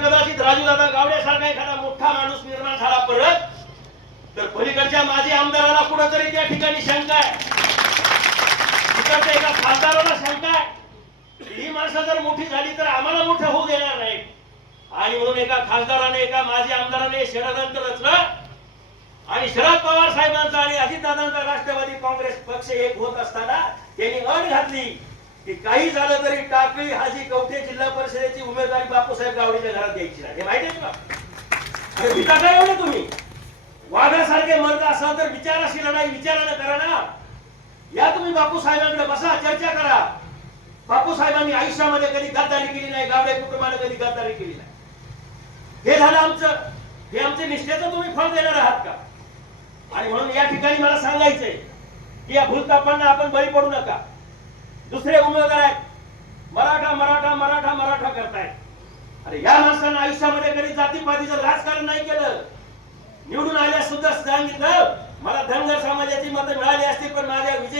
कदाचित राजूदादा गावड्यासारखा एखादा मोठा माणूस निर्माण झाला परत तर पलीकडच्या माजी आमदाराला कुठंतरी त्या ठिकाणी शंका आहे. तिकडच्या एका खासदाराला शंका आहे. ही माणसं जर मोठी झाली तर आम्हाला मोठं होऊ देणार नाही आणि म्हणून एका खासदाराने एका माजी आमदाराने षडयंत्र रचलं. आणि शरद पवार साहेबांचा आणि अजितदादांचा राष्ट्रवादी काँग्रेस पक्ष एक होत असताना त्यांनी अट घातली. की काही झालं तरी टाकळी हाजी कवठे जिल्हा परिषदेची उमेदवारी बापूसाहेब गावडीच्या घरात द्यायची नाही. हे माहिती आहे का? अरे काय एवढं तुम्ही. वाघासारखे मर्द असाल तर विचाराशी लढाई विचारानं करा ना. या तुम्ही बापूसाहेबांकडे बसा चर्चा करा. बापू साहेबांनी आयुष्यामध्ये कधी गद्दारी केली नाही गावडे कुटुंबाने कधी गद्दारी केली नाही. हे झालं आमचं. हे आमचे निष्ठेचं तुम्ही फळ देणार आहात का? आणि म्हणून या ठिकाणी मला सांगायचंय की या भूलतापांना आपण बळी पडू उमेदवार आहेत मराठा मराठा मराठा मराठा करतायत. अरे या माणसानं आयुष्यामध्ये कधी जातीपातीचं राजकारण नाही केलं. निवडून आल्यास सुद्धा सांगितलं मला धनगर समाजाची मतं मिळाली असती पण माझ्या विजय